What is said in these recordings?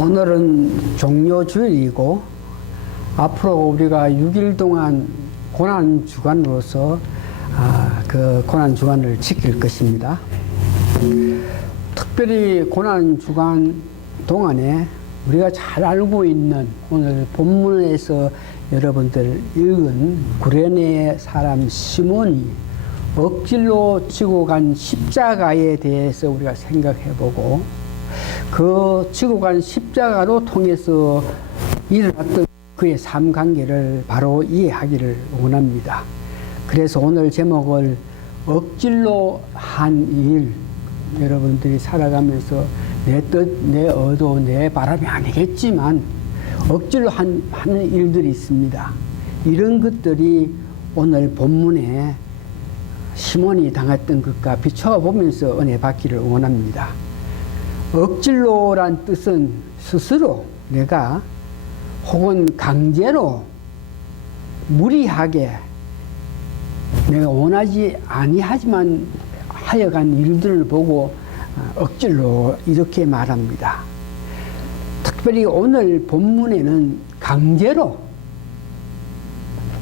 오늘은 종료주일이고 앞으로 우리가 6일 동안 고난주간으로서 그 고난주간을 지킬 것입니다. 특별히 고난주간 동안에 우리가 잘 알고 있는 오늘 본문에서 여러분들 읽은 구레네 사람 시몬이 억질로 지고 간 십자가에 대해서 우리가 생각해보고 그 지고 간 십자가로 통해서 일어났던 그의 삶 관계를 바로 이해하기를 원합니다. 그래서 오늘 제목을 억질로 한 일, 여러분들이 살아가면서 내 뜻, 내 의도, 내 바람이 아니겠지만 억질로 하는 일들이 있습니다. 이런 것들이 오늘 본문에 시몬이 당했던 것과 비춰보면서 은혜 받기를 원합니다. 억질로란 뜻은 스스로 내가 혹은 강제로 무리하게 내가 원하지 아니하지만 하여간 일들을 보고 억질로 이렇게 말합니다. 특별히 오늘 본문에는 강제로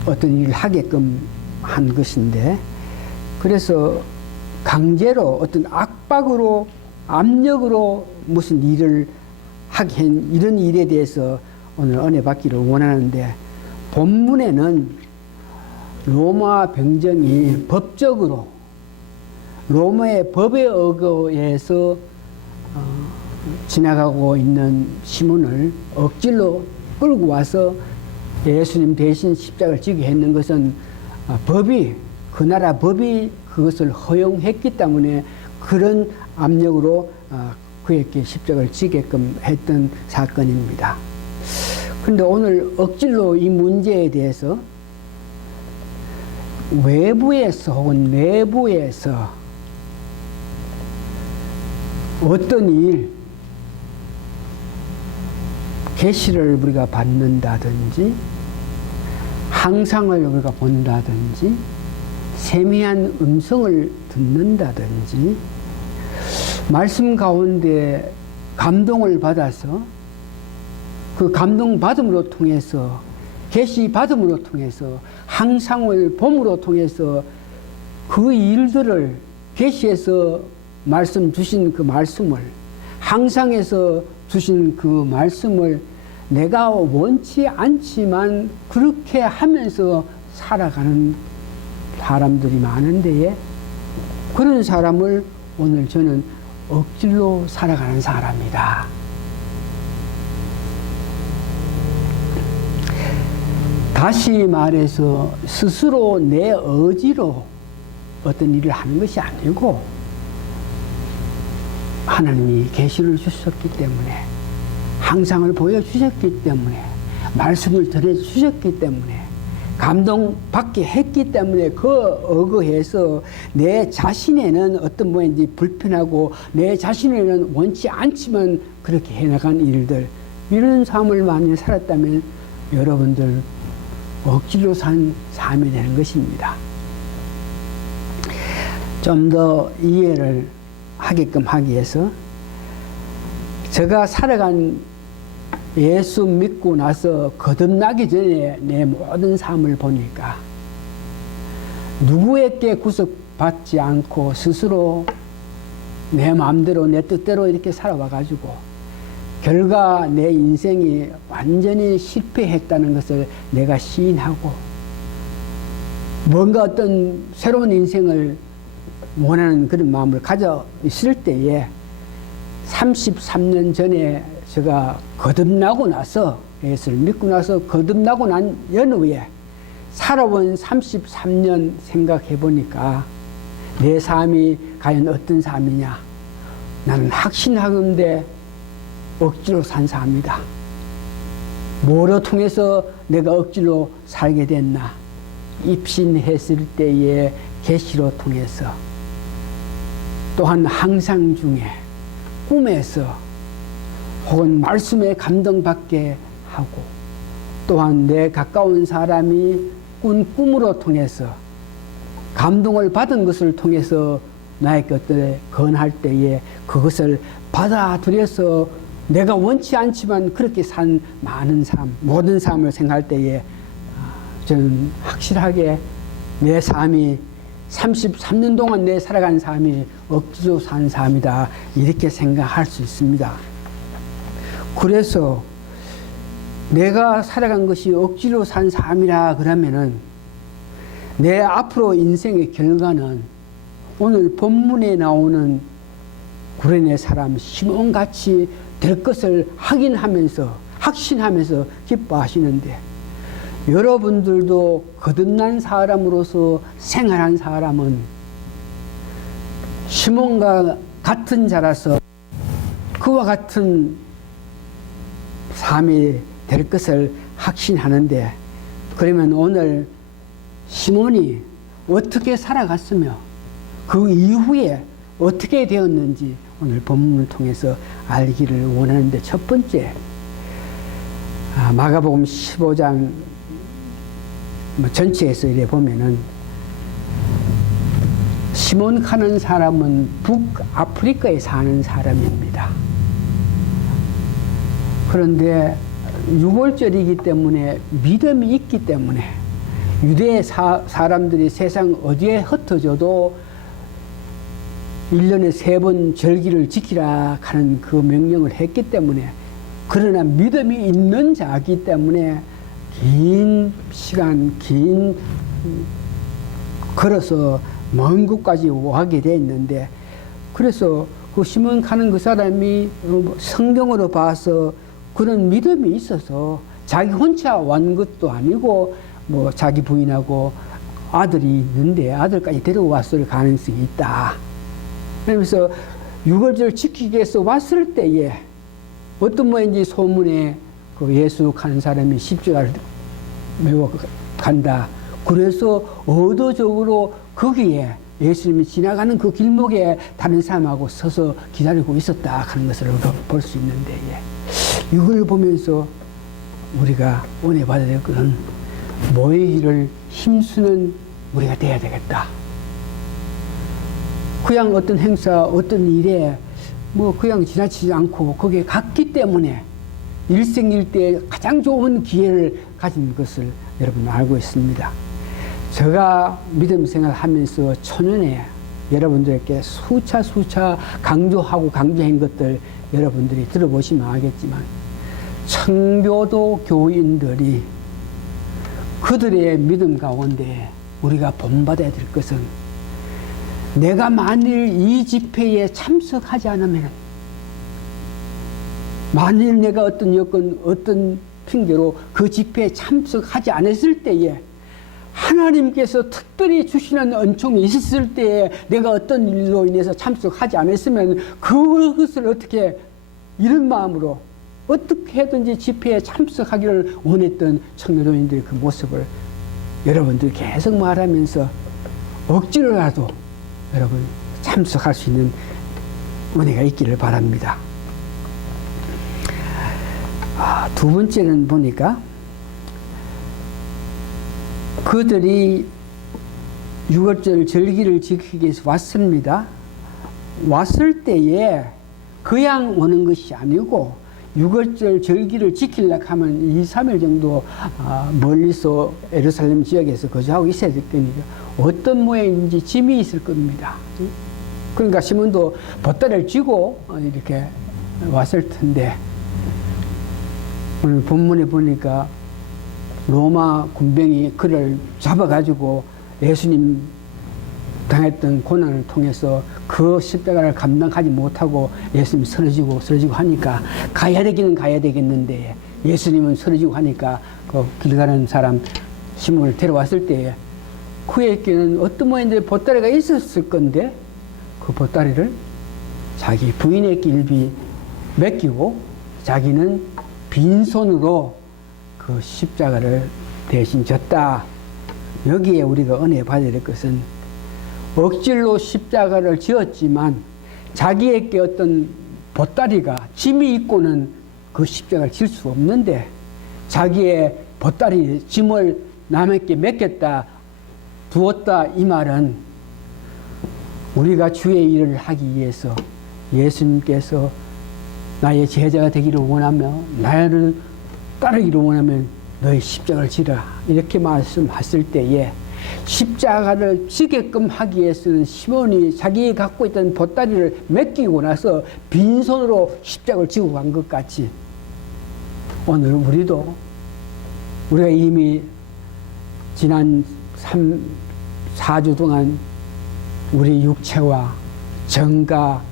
어떤 일을 하게끔 한 것인데, 그래서 강제로 어떤 압박으로 압력으로 무슨 일을 하게 한 이런 일에 대해서 오늘 은혜 받기를 원하는데, 본문에는 로마 병정이 법적으로 로마의 법에 의거해서 지나가고 있는 시몬을 억질로 끌고 와서 예수님 대신 십자가를 지게 했는 것은 법이, 그 나라 법이 그것을 허용했기 때문에 그런 압력으로 그에게 십자가를 지게끔 했던 사건입니다. 그런데 오늘 억질로 이 문제에 대해서 외부에서 혹은 내부에서 어떤 일, 계시를 우리가 받는다든지 항상을 우리가 본다든지 세미한 음성을 듣는다든지 말씀 가운데 감동을 받아서 그 감동 받음으로 통해서 계시 받음으로 통해서 항상을 봄으로 통해서 그 일들을 계시에서 말씀 주신 그 말씀을 항상에서 주신 그 말씀을 내가 원치 않지만 그렇게 하면서 살아가는 사람들이 많은데, 그런 사람을 오늘 저는 억지로 살아가는 사람이다. 다시 말해서 스스로 내 의지로 어떤 일을 하는 것이 아니고 하나님이 계시를 주셨기 때문에, 항상을 보여주셨기 때문에, 말씀을 들어주셨기 때문에, 감동받게 했기 때문에 그 의거해서 내 자신에는 어떤 모양인지 불편하고 내 자신에는 원치 않지만 그렇게 해나간 일들, 이런 삶을 많이 살았다면 여러분들 억지로 산 삶이 되는 것입니다. 좀 더 이해를 하게끔 하기 위해서 제가 살아간 예수 믿고 나서 거듭나기 전에 내 모든 삶을 보니까 누구에게 구속받지 않고 스스로 내 마음대로 내 뜻대로 이렇게 살아와가지고 결과 내 인생이 완전히 실패했다는 것을 내가 시인하고 뭔가 어떤 새로운 인생을 원하는 그런 마음을 가져 있을 때에 33년 전에 제가 거듭나고 나서, 예수를 믿고 나서 거듭나고 난 연후에 살아온 33년 생각해 보니까 내 삶이 과연 어떤 삶이냐, 나는 확신하건대 억지로 산 삶이다. 뭐로 통해서 내가 억지로 살게 됐나? 입신했을 때의 계시로 통해서, 또한 항상 중에 꿈에서 혹은 말씀에 감동받게 하고, 또한 내 가까운 사람이 꾼 꿈으로 통해서 감동을 받은 것을 통해서 나의 곁에 건할 때에 그것을 받아들여서 내가 원치 않지만 그렇게 산 많은 삶, 모든 삶을 생각할 때에 저는 확실하게 내 삶이 33년 동안 내 살아간 삶이 억지로 산 삶이다, 이렇게 생각할 수 있습니다. 그래서 내가 살아간 것이 억지로 산 삶이라 그러면은 내 앞으로 인생의 결과는 오늘 본문에 나오는 구레네 사람 시몬같이 될 것을 확신하면서 기뻐하시는데, 여러분들도 거듭난 사람으로서 생활한 사람은 시몬과 같은 자라서 그와 같은 삶이 될 것을 확신하는데, 그러면 오늘 시몬이 어떻게 살아갔으며 그 이후에 어떻게 되었는지 오늘 본문을 통해서 알기를 원하는데, 첫 번째 마가복음 15장 전체에서 이래 보면은 시몬 가는 사람은 북아프리카에 사는 사람입니다. 그런데 6월절이기 때문에 믿음이 있기 때문에 유대 사람들이 세상 어디에 흩어져도 1년에 3번 절기를 지키라 하는 그 명령을 했기 때문에, 그러나 믿음이 있는 자이기 때문에 긴 시간, 걸어서 먼 곳까지 오게 돼 있는데, 그래서 그 시몬 가는 그 사람이 성경으로 봐서 그런 믿음이 있어서 자기 혼자 완 것도 아니고 뭐 자기 부인하고 아들이 있는데 아들까지 데리고 왔을 가능성이 있다. 그러면서 유월절 지키기 위해서 왔을 때에 어떤 모양인지 소문에 그 예수 가는 사람이 십자가를 메워 간다. 그래서 의도적으로 거기에 예수님이 지나가는 그 길목에 다른 사람하고 서서 기다리고 있었다 하는 것을 볼 수 있는데, 이걸 보면서 우리가 은혜 받아야 될 것은 모이기를 힘쓰는 우리가 돼야 되겠다. 그냥 어떤 행사, 어떤 일에 그냥 지나치지 않고 거기에 갔기 때문에 일생일대에 가장 좋은 기회를 가진 것을 여러분 알고 있습니다. 제가 믿음 생활하면서 초년에 여러분들에게 수차 강조한 것들 여러분들이 들어보시면 알겠지만, 청교도 교인들이 그들의 믿음 가운데 우리가 본받아야 될 것은, 내가 만일 이 집회에 참석하지 않으면, 만일 내가 어떤 여건, 어떤 핑계로 그 집회에 참석하지 않았을 때에 하나님께서 특별히 주시는 은총이 있었을 때에 내가 어떤 일로 인해서 참석하지 않았으면 그것을 어떻게, 이런 마음으로 어떻게 해든지 집회에 참석하기를 원했던 청교도인들의 그 모습을 여러분들 계속 말하면서 억지로라도 여러분 참석할 수 있는 은혜가 있기를 바랍니다. 두 번째는 보니까 그들이 유월절 절기를 지키기 위해서 왔습니다. 왔을 때에 그냥 오는 것이 아니고 유월절 절기를 지키려고 하면 2, 3일 정도 멀리서 예루살렘 지역에서 거주하고 있어야 될 겁니다. 어떤 모양인지 짐이 있을 겁니다. 그러니까 시몬도 보따리를 쥐고 이렇게 왔을 텐데, 오늘 본문에 보니까 로마 군병이 그를 잡아가지고 예수님 당했던 고난을 통해서 그 십자가를 감당하지 못하고 예수님이 쓰러지고 하니까 가야 되기는 가야 되겠는데, 예수님은 쓰러지고 하니까 그 길 가는 사람 시몬을 데려왔을 때에 그에게는 어떤 모양인데 보따리가 있었을 건데, 그 보따리를 자기 부인에게 일비 맡기고 자기는 빈손으로 그 십자가를 대신 졌다. 여기에 우리가 은혜 받아야 될 것은, 억지로 십자가를 지었지만 자기에게 어떤 보따리가 짐이 있고는 그 십자가를 질 수 없는데, 자기의 보따리 짐을 남에게 맡겼다, 두었다, 이 말은 우리가 주의 일을 하기 위해서 예수님께서 나의 제자가 되기를 원하며 나를 따르기를 원하면 너의 십자가를 지라 이렇게 말씀하실 때에 십자가를 지게끔 하기 위해서는 시몬이 자기 갖고 있던 보따리를 맡기고 나서 빈손으로 십자가를 지고 간 것 같이 오늘 우리가 이미 지난 4주 동안 우리 육체와 정과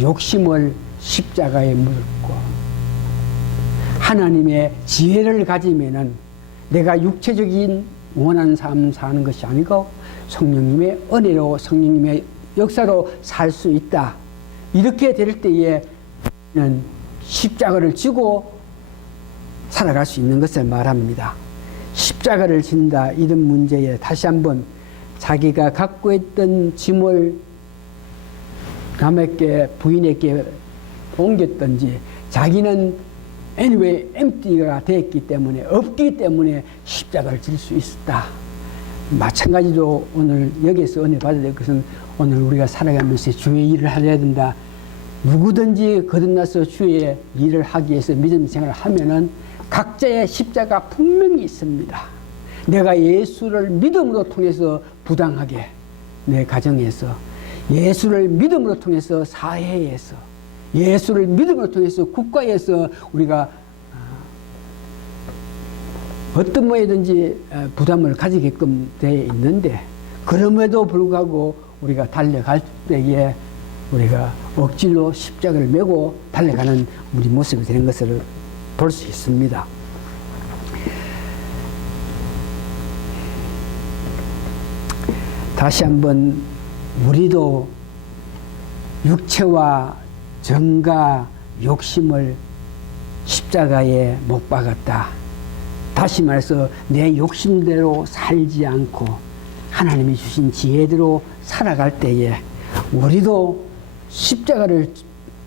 욕심을 십자가에 묻고 하나님의 지혜를 가지면은 내가 육체적인 원하는 삶 사는 것이 아니고 성령님의 은혜로 성령님의 역사로 살 수 있다. 이렇게 될 때에는 십자가를 지고 살아갈 수 있는 것을 말합니다. 십자가를 진다 이런 문제에 다시 한번 자기가 갖고 있던 짐을 남에게 부인에게 옮겼든지 자기는 anyway empty가 됐기 때문에 없기 때문에 십자가를 질 수 있었다. 마찬가지로 오늘 여기에서 은혜 받아야 될 것은 오늘 우리가 살아가면서 주의 일을 하려야 된다. 누구든지 거듭나서 주의 일을 하기 위해서 믿음 생활을 하면은 각자의 십자가 분명히 있습니다. 내가 예수를 믿음으로 통해서 부당하게 내 가정에서 예수를 믿음으로 통해서 사회에서 예수를 믿음으로 통해서 국가에서 우리가 어떤 모에든지 부담을 가지게끔 되어 있는데 그럼에도 불구하고 우리가 달려갈 때에 우리가 억지로 십자가를 메고 달려가는 우리 모습이 되는 것을 볼 수 있습니다. 다시 한번 우리도 육체와 정과 욕심을 십자가에 못 박았다. 다시 말해서 내 욕심대로 살지 않고 하나님이 주신 지혜대로 살아갈 때에 우리도 십자가를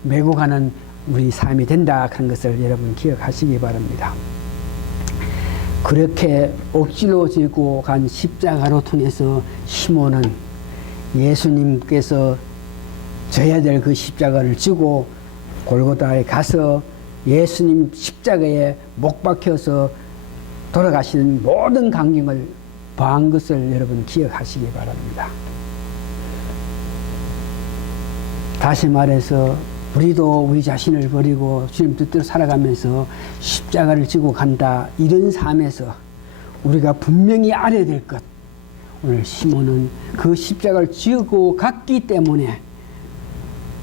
메고 가는 우리 삶이 된다 하는 것을 여러분 기억하시기 바랍니다. 그렇게 억지로 지고 간 십자가로 통해서 시몬은 예수님께서 져야 될 그 십자가를 지고 골고다에 가서 예수님 십자가에 못 박혀서 돌아가시는 모든 광경을 보한 것을 여러분 기억하시기 바랍니다. 다시 말해서 우리도 우리 자신을 버리고 주님 뜻대로 살아가면서 십자가를 지고 간다. 이런 삶에서 우리가 분명히 알아야 될 것. 오늘 시몬은 그 십자가를 지고 갔기 때문에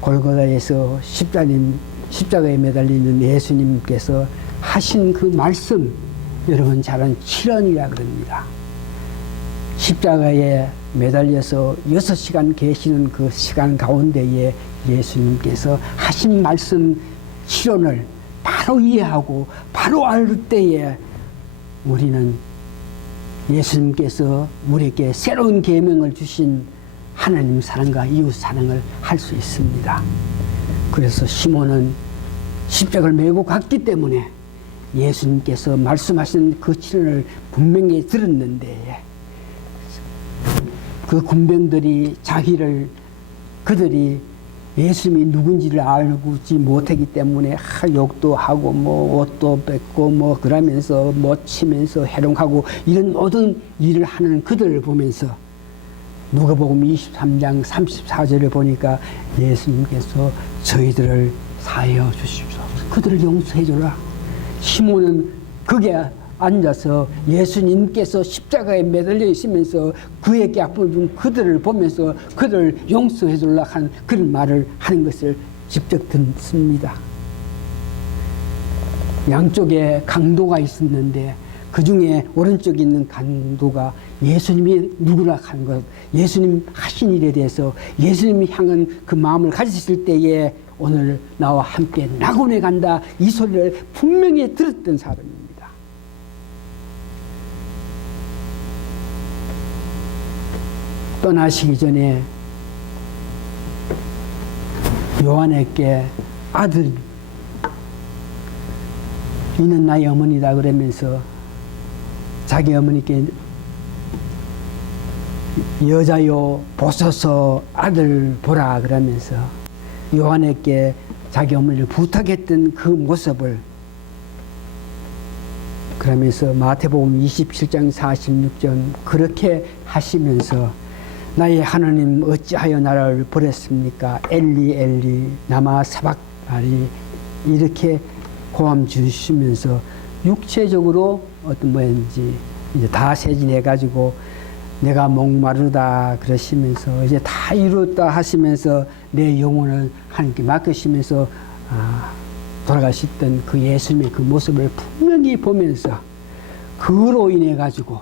골고다에서 십자가에 매달리는 예수님께서 하신 그 말씀, 여러분 잘 아는 칠언이라 그럽니다. 십자가에 매달려서 6시간 계시는 그 시간 가운데에 예수님께서 하신 말씀 칠언을 바로 이해하고 바로 알 때에 우리는 예수님께서 우리에게 새로운 계명을 주신 하나님 사랑과 이웃 사랑을 할 수 있습니다. 그래서 시몬은 십자가를 메고 갔기 때문에 예수님께서 말씀하신 그 칠언을 분명히 들었는데 그 군병들이 그들이 예수님이 누군지를 알지 못하기 때문에 욕도 하고 뭐 옷도 뺏고 뭐 그러면서 뭐 치면서 해롱하고 이런 모든 일을 하는 그들을 보면서 누가복음 23장 34절을 보니까 예수님께서 저희들을 사하여 주십시오. 그들을 용서해 줘라. 시몬은 거기에 앉아서 예수님께서 십자가에 매달려 있으면서 그에게 아픔을 준 그들을 보면서 그들을 용서해 주려 하는 그런 말을 하는 것을 직접 듣습니다. 양쪽에 강도가 있었는데 그 중에 오른쪽에 있는 강도가 예수님이 누구라 하는 것, 예수님 하신 일에 대해서 예수님이 향한 그 마음을 가졌을 때에 오늘 나와 함께 낙원에 간다 이 소리를 분명히 들었던 사람입니다. 떠나시기 전에 요한에게 아들 이는 나의 어머니다 그러면서 자기 어머니께 여자요 보소서 아들 보라 그러면서 요한에게 자기 어머니를 부탁했던 그 모습을 그러면서 마태복음 27장 46절 그렇게 하시면서 나의 하나님 어찌하여 나를 버렸습니까? 엘리 엘리 나마 사박바니 이렇게 고함 주시면서 육체적으로 어떤 뭐인지 이제 다 세진해 가지고 내가 목마르다 그러시면서 이제 다 이루었다 하시면서 내 영혼을 하나님께 맡기시면서 돌아가셨던 그 예수님의 그 모습을 분명히 보면서 그로 인해 가지고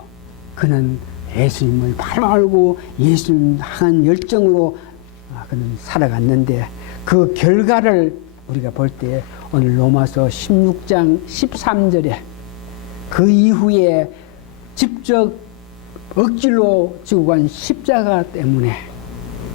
그는 예수님을 바로 알고 예수님 향한 열정으로 그는 살아갔는데 그 결과를 우리가 볼 때 오늘 로마서 16장 13절에 그 이후에 직접 억지로 지고 간 십자가 때문에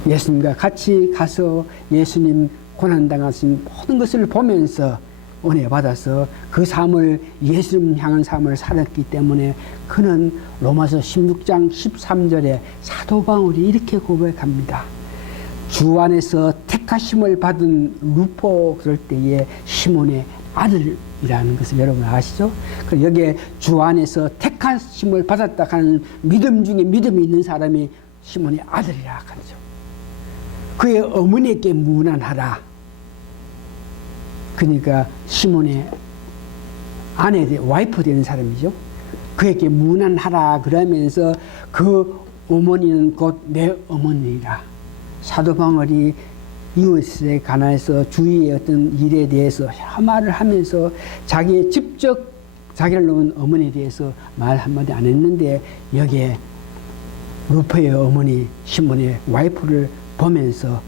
예수님과 같이 가서 예수님 고난당하신 모든 것을 보면서 은혜 받아서 그 삶을 예수님 향한 삶을 살았기 때문에 그는 로마서 16장 13절에 사도 바울이 이렇게 고백합니다. 주 안에서 택하심을 받은 루포 그럴 때에 시몬의 아들이라는 것을 여러분 아시죠? 여기에 주 안에서 택하심을 받았다 하는 믿음 중에 믿음이 있는 사람이 시몬의 아들이라 하죠. 그의 어머니에게 문안하라. 그러니까 시몬의 아내, 와이프 되는 사람이죠. 그에게 문안하라 그러면서 그 어머니는 곧 내 어머니라. 사도 바울이 이웃에 관해서 주위의 어떤 일에 대해서 혐오를 하면서 자기의 직접 자기를 낳은 어머니에 대해서 말 한마디 안 했는데 여기에 루포의 어머니 시몬의 와이프를 보면서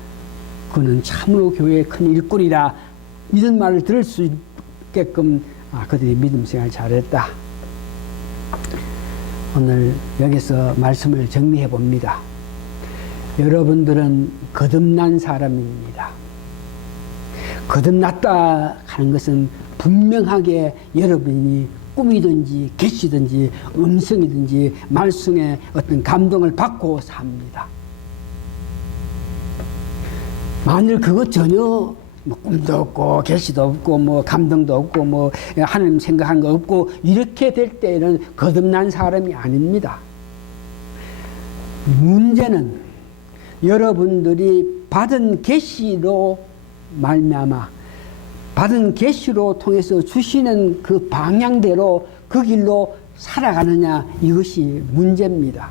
그는 참으로 교회의 큰 일꾼이라 이런 말을 들을 수 있게끔 그들이 믿음 생활 잘했다. 오늘 여기서 말씀을 정리해 봅니다. 여러분들은 거듭난 사람입니다. 거듭났다 하는 것은 분명하게 여러분이 꿈이든지 계시든지 음성이든지 말씀의 어떤 감동을 받고 삽니다. 만일 그것 전혀 뭐 꿈도 없고 계시도 없고 뭐 감동도 없고 뭐 하나님 생각한 거 없고 이렇게 될 때는 거듭난 사람이 아닙니다. 문제는 여러분들이 받은 계시로 말미암아 받은 계시로 통해서 주시는 그 방향대로 그 길로 살아가느냐 이것이 문제입니다.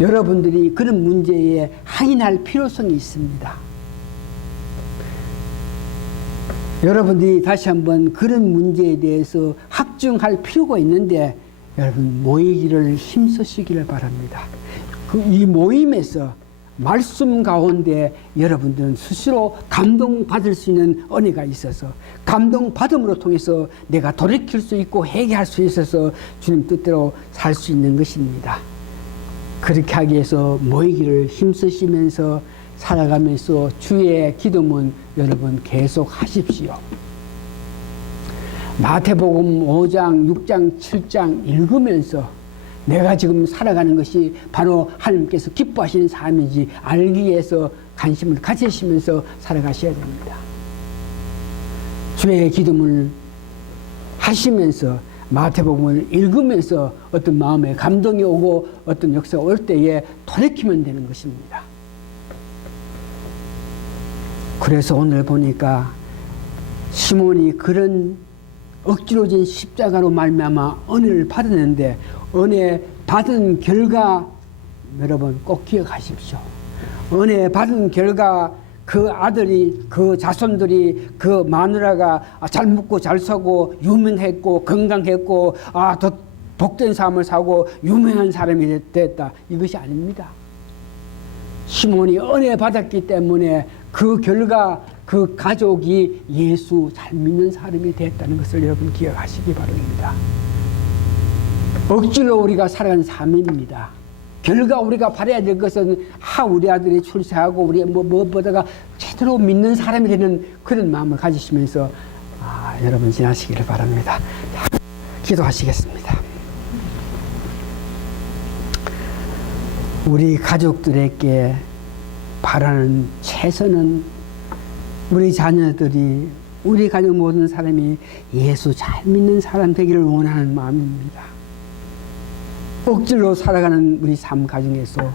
여러분들이 그런 문제에 항의할 필요성이 있습니다. 여러분들이 다시 한번 그런 문제에 대해서 확증할 필요가 있는데 여러분 모이기를 힘쓰시기를 바랍니다. 이 모임에서 말씀 가운데 여러분들은 스스로 감동받을 수 있는 은혜가 있어서 감동받음으로 통해서 내가 돌이킬 수 있고 회개할 수 있어서 주님 뜻대로 살 수 있는 것입니다. 그렇게 하기 위해서 모이기를 힘쓰시면서 살아가면서 주의 기도문 여러분 계속 하십시오. 마태복음 5장, 6장, 7장 읽으면서 내가 지금 살아가는 것이 바로 하나님께서 기뻐하시는 삶인지 알기 위해서 관심을 가지시면서 살아가셔야 됩니다. 주의 기도문을 하시면서 마태복음을 읽으면서 어떤 마음에 감동이 오고 어떤 역사가 올 때에 돌이키면 되는 것입니다. 그래서 오늘 보니까 시몬이 그런 억지로 진 십자가로 말미암아 은혜를 받았는데 은혜 받은 결과 여러분 꼭 기억하십시오. 은혜 받은 결과 그 아들이 그 자손들이 그 마누라가 잘 먹고 잘 사고 유명했고 건강했고 더 복된 삶을 사고 유명한 사람이 됐다 이것이 아닙니다. 시몬이 은혜 받았기 때문에 그 결과 그 가족이 예수 잘 믿는 사람이 됐다는 것을 여러분 기억하시기 바랍니다. 억지로 우리가 살아가는 삶입니다. 결과 우리가 바라야 될 것은 우리 아들이 출세하고 우리 무엇보다가 제대로 믿는 사람이 되는 그런 마음을 가지시면서 여러분 지나시기를 바랍니다. 기도하시겠습니다. 우리 가족들에게 바라는 최선은 우리 자녀들이, 우리 가족 모든 사람이 예수 잘 믿는 사람 되기를 원하는 마음입니다. 억지로 살아가는 우리 삶 가정에서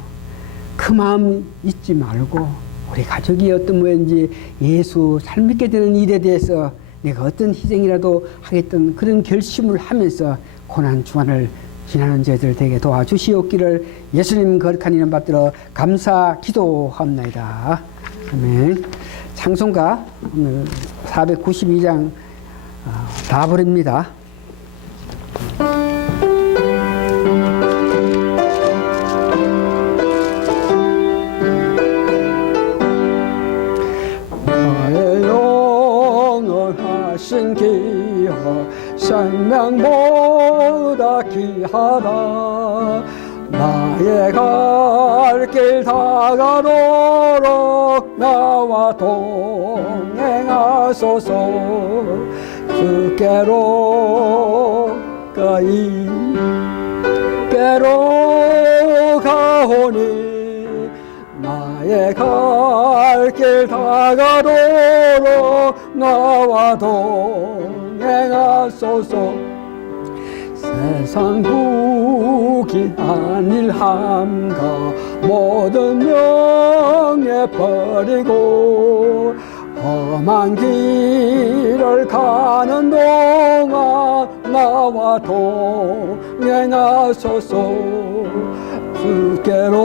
그 마음 잊지 말고 우리 가족이 어떤 모양인지 예수 잘 믿게 되는 일에 대해서 내가 어떤 희생이라도 하겠던 그런 결심을 하면서 고난 주간을 지나는 저희들 되게 도와주시옵기를 예수님 거룩한 이름 받들어 감사 기도합니다. 아멘. 찬송가 오늘 492장 다 부릅니다. 나의 영원하신 기호 생명보다 귀하다. 나의 갈 길 다가도록 나와 동행하소서. 주께로 가오니 나의 갈 길 다가도록 나와 동행하소서. 세상 구기한 일함과 모든 명예 버리고 험한 길을 가는 동안 나와 동행하소서. 주께로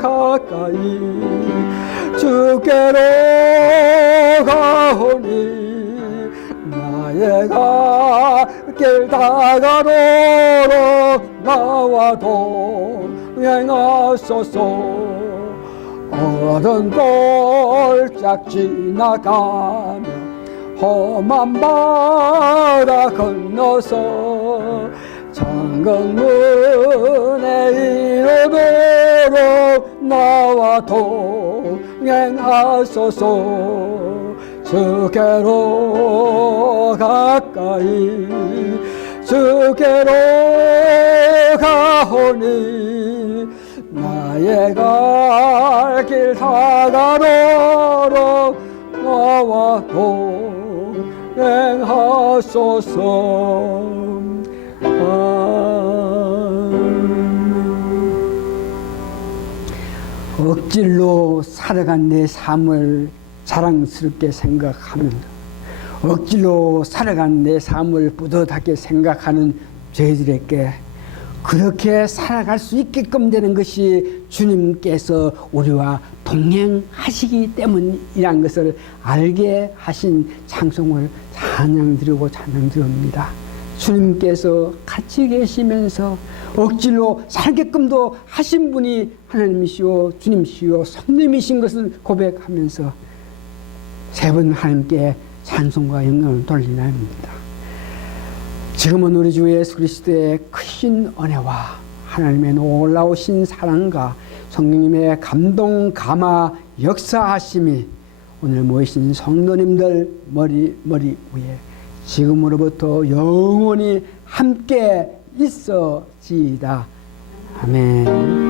가까이 주께로 가오니 나의 길 다가도록 나와 동행하소서. 어른 돌짝 지나가며 험한 바다 건너서 창건 문에 이르도록 나와 동행하소서. 주께로 가까이 주께로 가오니 나의 갈 길 다가도록 나와 동행하소서. 억지로 살아간 내 삶을 자랑스럽게 생각하면, 억지로 살아간 내 삶을 뿌듯하게 생각하는 저희들에게 그렇게 살아갈 수 있게끔 되는 것이 주님께서 우리와 동행하시기 때문이라는 것을 알게 하신 찬송을 찬양드립니다. 주님께서 같이 계시면서 억지로 살게끔도 하신 분이 하나님이시오 주님이시오 성님이신 것을 고백하면서 세 번 하나님께 찬송과 영광을 돌리나입니다. 지금은 우리 주 예수 그리스도의 크신 은혜와 하나님의 놀라우신 사랑과 성령님의 감동 감화 역사하심이 오늘 모이신 성도님들 머리 위에 지금으로부터 영원히 함께 있어지이다. 아멘.